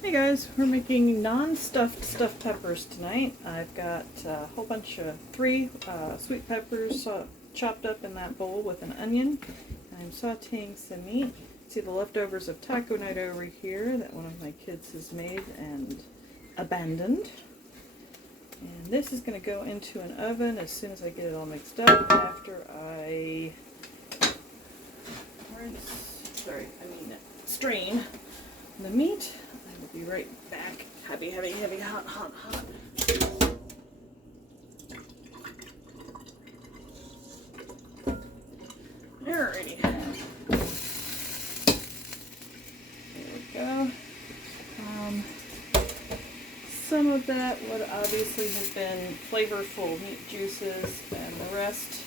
Hey guys, we're making non-stuffed stuffed peppers tonight. I've got a whole bunch of three sweet peppers chopped up in that bowl with an onion. I'm sauteing some meat. See the leftovers of taco night over here that one of my kids has made and abandoned. And this is going to go into an oven as soon as I get it all mixed up after I strain the meat. I will be right back. Heavy, heavy, heavy, hot, hot, hot. Alrighty. There we go. Some of that would obviously have been flavorful meat juices and the rest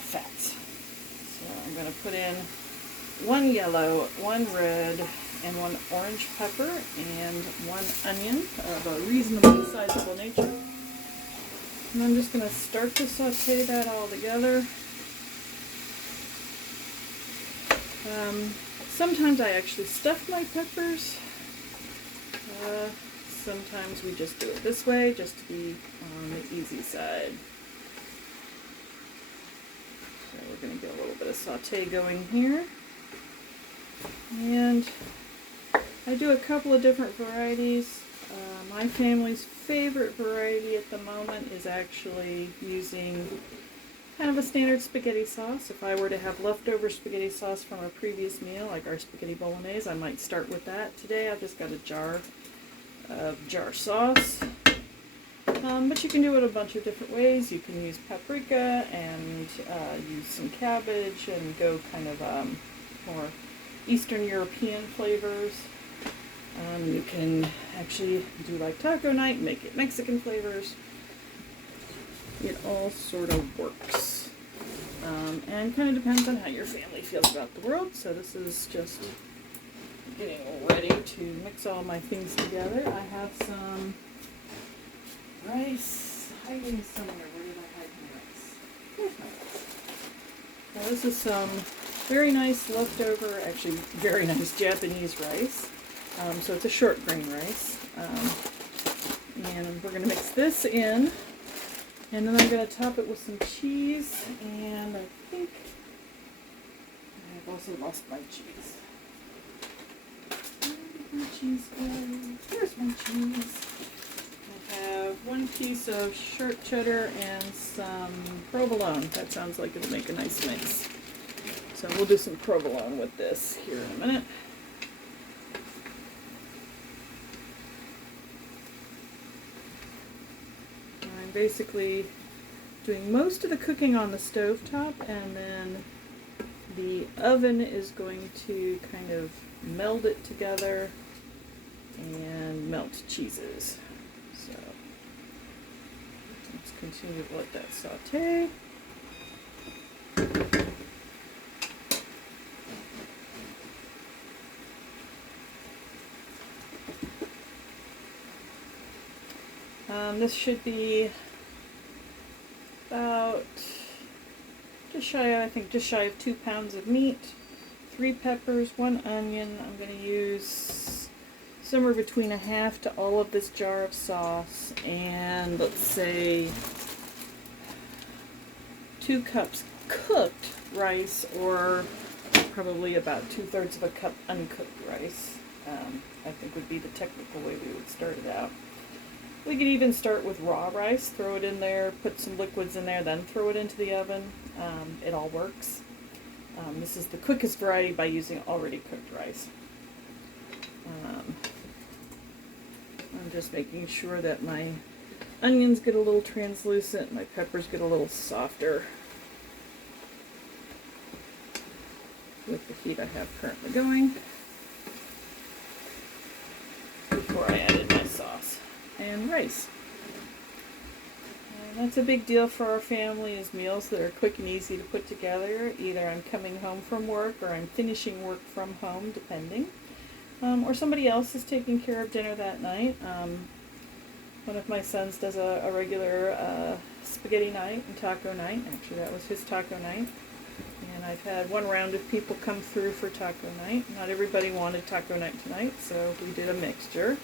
fats. So I'm going to put in one yellow, one red, and one orange pepper, and one onion of a reasonably sizable nature. And I'm just going to start to saute that all together. Sometimes I actually stuff my peppers. Sometimes we just do it this way, just to be on the easy side. So we're going to get a little bit of saute going here. And I do a couple of different varieties. My family's favorite variety at the moment is actually using kind of a standard spaghetti sauce. If I were to have leftover spaghetti sauce from a previous meal, like our spaghetti bolognese, I might start with that. Today I've just got a jar of jar sauce. But you can do it a bunch of different ways. You can use paprika and use some cabbage and go kind of more Eastern European flavors. You can actually do like taco night, make it Mexican flavors. It all sort of works. And kind of depends on how your family feels about the world. So this is just getting ready to mix all my things together. I have some rice hiding somewhere. Where did I hide my rice? Here's my rice. Now this is some very nice leftover, actually very nice Japanese rice. So it's a short grain rice. And we're going to mix this in. And then I'm going to top it with some cheese. And I think I've also lost my cheese. Where did my cheese go? Here's my cheese. I have one piece of sharp cheddar and some provolone. That sounds like it'll make a nice mix. So we'll do some provolone with this here in a minute. I'm basically doing most of the cooking on the stove top, and then the oven is going to kind of meld it together and melt cheeses. So let's continue to let that saute. This should be about just shy of 2 pounds of meat, 3 peppers, 1 onion. I'm going to use somewhere between a half to all of this jar of sauce, and let's say 2 cups cooked rice, or probably about 2/3 of a cup uncooked rice. I think would be the technical way we would start it out. We could even start with raw rice, throw it in there, put some liquids in there, then throw it into the oven. It all works. This is the quickest variety by using already cooked rice. I'm just making sure that my onions get a little translucent, my peppers get a little softer with the heat I have currently going before I added my sauce and rice. And that's a big deal for our family, is meals that are quick and easy to put together. Either I'm coming home from work or I'm finishing work from home, depending. Or somebody else is taking care of dinner that night. One of my sons does a regular spaghetti night and taco night. Actually, that was his taco night. And And I've had one round of people come through for taco night. Not everybody wanted taco night tonight, so we did a mixture.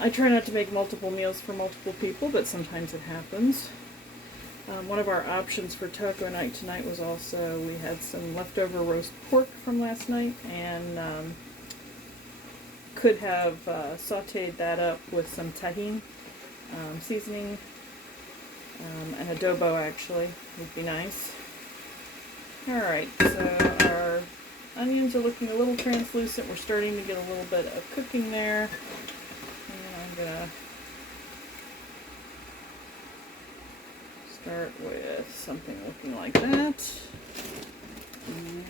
I try not to make multiple meals for multiple people, but sometimes it happens. One of our options for taco night tonight was also, we had some leftover roast pork from last night, and could have sauteed that up with some tahini seasoning, and adobo actually would be nice. Alright, so our onions are looking a little translucent. We're starting to get a little bit of cooking there. And I'm going to start with something looking like that. And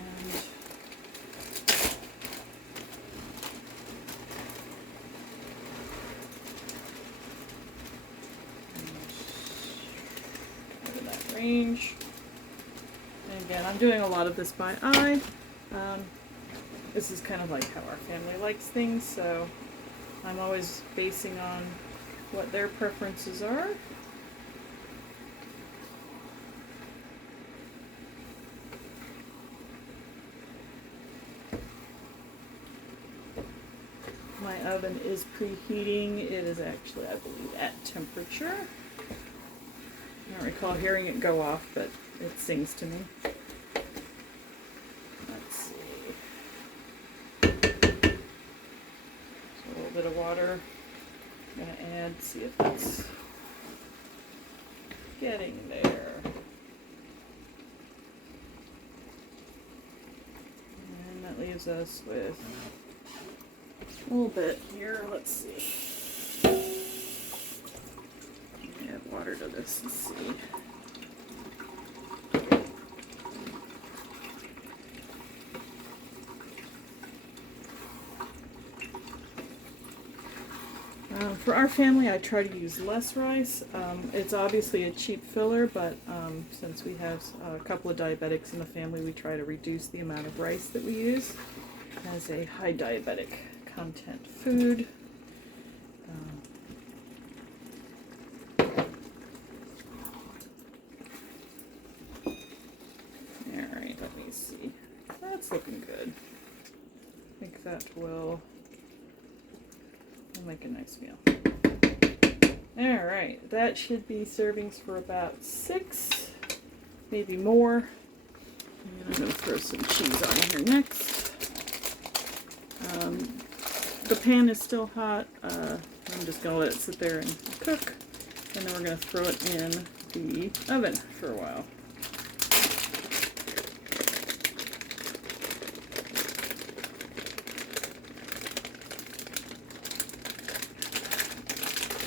in that range. And again, I'm doing a lot of this by eye. This is kind of like how our family likes things, so I'm always basing on what their preferences are. My oven is preheating. It is actually, I believe, at temperature. I don't recall hearing it go off, but it sings to me. Let's see. So a little bit of water. I'm going to add, see if it's getting there. And that leaves us with a little bit here. Let's see. Add water to this and see. For our family, I try to use less rice. It's obviously a cheap filler, but since we have a couple of diabetics in the family, we try to reduce the amount of rice that we use as a high diabetic content food. Alright, let me see. That's looking good. I think that will make a nice meal. Alright, that should be servings for about 6, maybe more. And I'm going to throw some cheese on here next. The pan is still hot. I'm just going to let it sit there and cook. And then we're going to throw it in the oven for a while.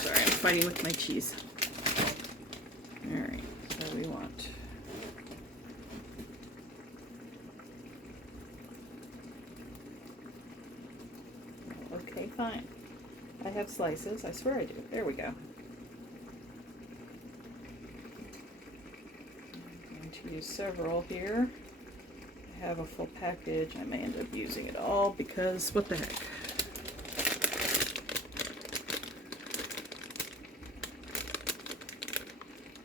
Sorry, I'm fighting with my cheese. Alright, so we want okay, fine. I have slices. I swear I do. There we go. I'm going to use several here. I have a full package. I may end up using it all because what the heck.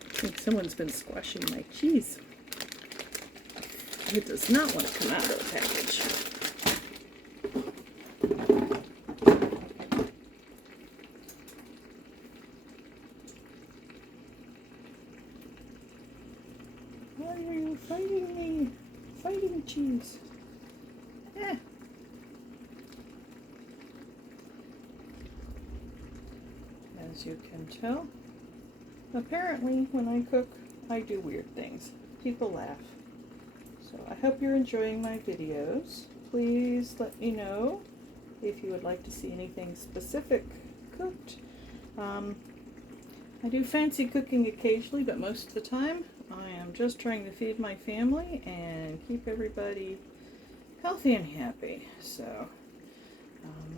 I think someone's been squashing my cheese. It does not want to come out of the package. Why are you fighting me? Fighting cheese. Eh. As you can tell, apparently when I cook, I do weird things. People laugh. So I hope you're enjoying my videos. Please let me know if you would like to see anything specific cooked. I do fancy cooking occasionally, but most of the time I am just trying to feed my family and keep everybody healthy and happy. So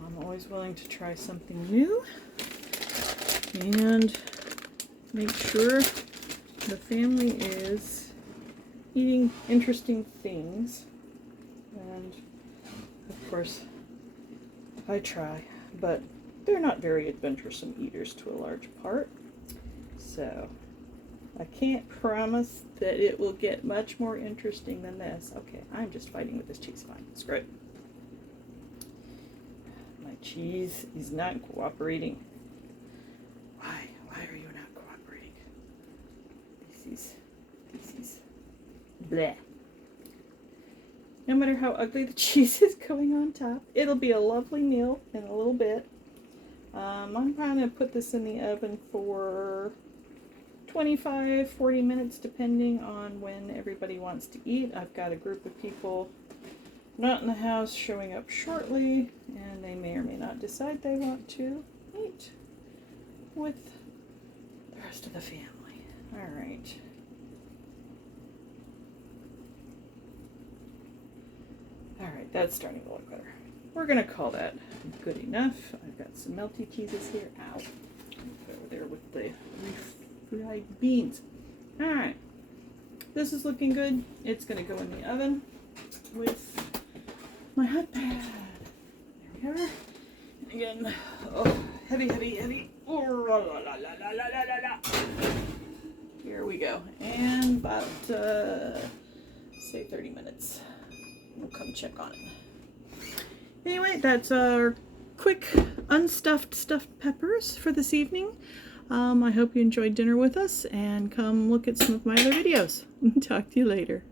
I'm always willing to try something new and make sure the family is eating interesting things. And of course I try, but they're not very adventuresome eaters to a large part. So I can't promise that it will get much more interesting than this. Okay, I'm just fighting with this cheese. Fine. Screw it. My cheese is not cooperating. Why? Why are you not cooperating? This is bleh. No matter how ugly the cheese is going on top, it'll be a lovely meal in a little bit. I'm going to put this in the oven for 25-40 minutes depending on when everybody wants to eat. I've got a group of people not in the house showing up shortly, and they may or may not decide they want to eat with the rest of the family. All right. All right, that's starting to look better. We're going to call that good enough. I've got some melty cheeses here. Ow. Over there with the refried beans. All right. This is looking good. It's going to go in the oven with my hot pad. There we are. And again, oh, heavy, heavy, heavy. Oh, la, la, la, la, la, la, la. Here we go. And about, say 30 minutes. We'll come check on it. Anyway, that's our quick unstuffed stuffed peppers for this evening. I hope you enjoyed dinner with us, and come look at some of my other videos. Talk to you later.